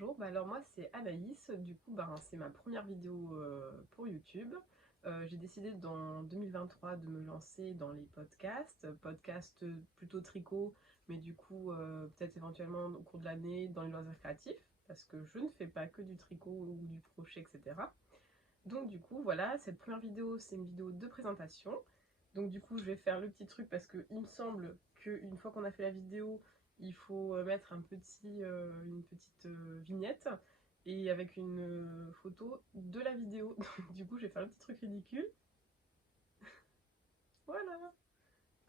Bonjour, alors moi c'est Anaïs, du coup c'est ma première vidéo pour YouTube. J'ai décidé dans 2023 de me lancer dans les podcasts plutôt tricot, mais du coup peut-être éventuellement au cours de l'année dans les loisirs créatifs, parce que je ne fais pas que du tricot ou du crochet, etc. Donc du coup voilà, cette première vidéo c'est une vidéo de présentation. Donc du coup je vais faire le petit truc parce que il me semble qu'une fois qu'on a fait la vidéo, il faut mettre une petite vignette et avec une photo de la vidéo. Donc du coup je vais faire le petit truc ridicule. Voilà.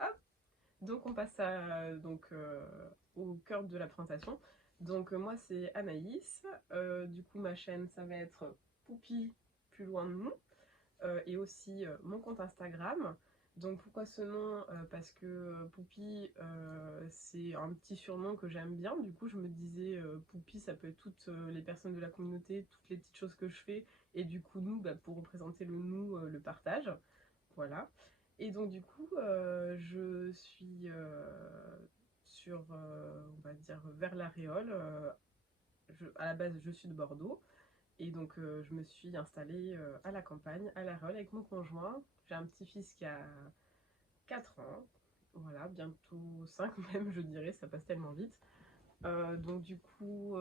Hop. Donc on passe au cœur de la présentation. Donc moi c'est Anaïs. Du coup ma chaîne ça va être Poupie plus loin de nous. Et aussi mon compte Instagram. Donc pourquoi ce nom? Parce que Poupie, c'est un petit surnom que j'aime bien. Du coup je me disais Poupie ça peut être toutes les personnes de la communauté, toutes les petites choses que je fais. Et du coup nous, pour représenter le nous, le partage. Voilà. Et donc du coup je suis on va dire, vers la Réole. À la base je suis de Bordeaux. Et donc je me suis installée à la campagne, à La Réole, avec mon conjoint. J'ai un petit-fils qui a 4 ans, voilà, bientôt 5 même, je dirais, ça passe tellement vite. Donc du coup,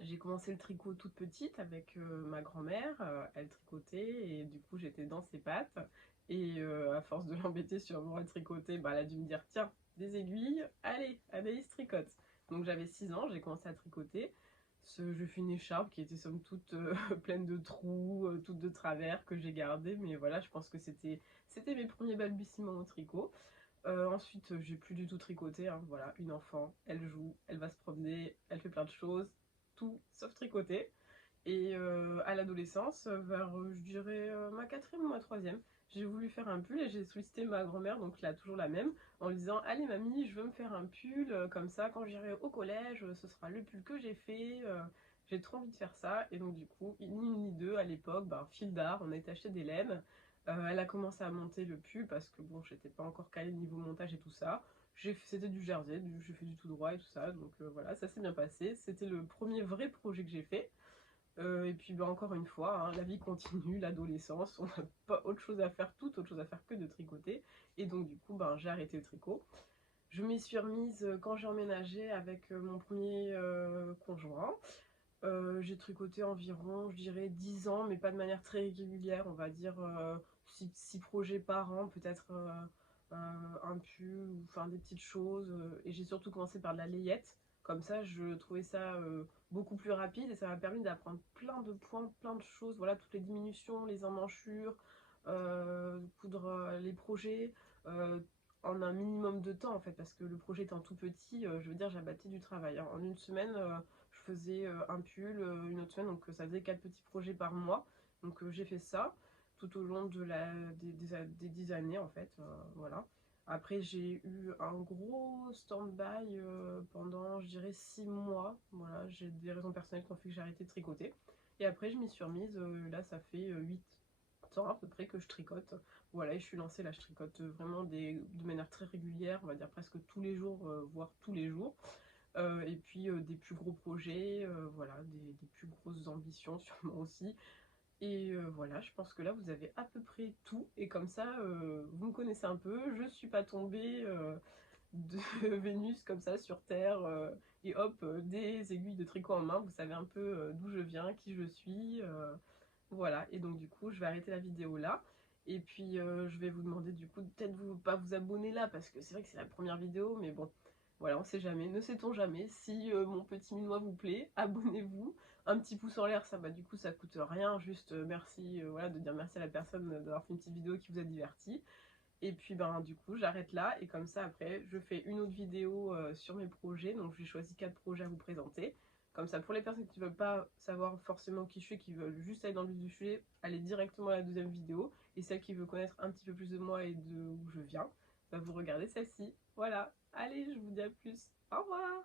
j'ai commencé le tricot toute petite avec ma grand-mère, elle tricotait, et du coup j'étais dans ses pattes. Et à force de l'embêter sur moi à tricoter, elle a dû me dire, tiens, des aiguilles, allez, Anaïs tricote. Donc j'avais 6 ans, j'ai commencé à tricoter. Je fais une écharpe qui était somme toute pleine de trous, toute de travers, que j'ai gardée. Mais voilà, je pense que c'était mes premiers balbutiements au tricot. Ensuite, j'ai plus du tout tricoté, hein. Voilà, une enfant, elle joue, elle va se promener, elle fait plein de choses, tout sauf tricoter. Et à l'adolescence, vers, je dirais, ma quatrième ou ma troisième, j'ai voulu faire un pull et j'ai sollicité ma grand-mère, donc là, toujours la même, en lui disant, allez mamie, je veux me faire un pull, comme ça, quand j'irai au collège, ce sera le pull que j'ai fait, j'ai trop envie de faire ça. Et donc du coup, ni une ni deux, à l'époque, fil d'art, on a été acheter des laines. Elle a commencé à monter le pull parce que bon, j'étais pas encore calée niveau montage et tout ça. C'était du jersey, j'ai fait du tout droit et tout ça, donc voilà, ça s'est bien passé. C'était le premier vrai projet que j'ai fait. Et puis encore une fois, hein, la vie continue, l'adolescence, on n'a pas autre chose à faire, toute autre chose à faire que de tricoter. Et donc du coup, j'ai arrêté le tricot. Je m'y suis remise quand j'ai emménagé avec mon premier conjoint. J'ai tricoté environ, je dirais, 10 ans, mais pas de manière très régulière, on va dire 6 projets par an, peut-être un pull, ou enfin des petites choses. Et j'ai surtout commencé par de la layette. Comme ça, je trouvais ça beaucoup plus rapide et ça m'a permis d'apprendre plein de points, plein de choses. Voilà, toutes les diminutions, les emmanchure, coudre les projets. En un minimum de temps en fait, parce que le projet étant tout petit, je veux dire, j'abattais du travail, hein. En une semaine, je faisais un pull, une autre semaine, donc ça faisait 4 petits projets par mois. Donc j'ai fait ça tout au long des 10 années en fait, voilà. Après j'ai eu un gros stand-by pendant je dirais 6 mois, voilà, j'ai des raisons personnelles qui ont fait que j'ai arrêté de tricoter. Et après je m'y suis remise, là ça fait 8 ans à peu près que je tricote. Voilà, et je suis lancée, là je tricote vraiment de manière très régulière, on va dire presque tous les jours, voire tous les jours. Et puis des plus gros projets, voilà, des plus grosses ambitions sûrement aussi. Et voilà, je pense que là vous avez à peu près tout. Et comme ça, vous me connaissez un peu, je suis pas tombée de Vénus comme ça sur Terre. Et hop, des aiguilles de tricot en main, vous savez un peu d'où je viens, qui je suis. Voilà, et donc du coup je vais arrêter la vidéo là. Et puis je vais vous demander du coup peut-être vous pas vous abonner là parce que c'est vrai que c'est la première vidéo, mais bon, voilà, on sait jamais, ne sait-on jamais. Si mon petit minois vous plaît, abonnez-vous. Un petit pouce en l'air, ça du coup ça coûte rien, juste merci, voilà, de dire merci à la personne d'avoir fait une petite vidéo qui vous a diverti. Et puis du coup j'arrête là et comme ça après je fais une autre vidéo sur mes projets. Donc j'ai choisi 4 projets à vous présenter. Comme ça pour les personnes qui ne veulent pas savoir forcément qui je suis, qui veulent juste aller dans le vif du sujet, allez directement à la deuxième vidéo. Et celles qui veulent connaître un petit peu plus de moi et de où je viens, vous regardez celle-ci. Voilà, allez, je vous dis à plus, au revoir.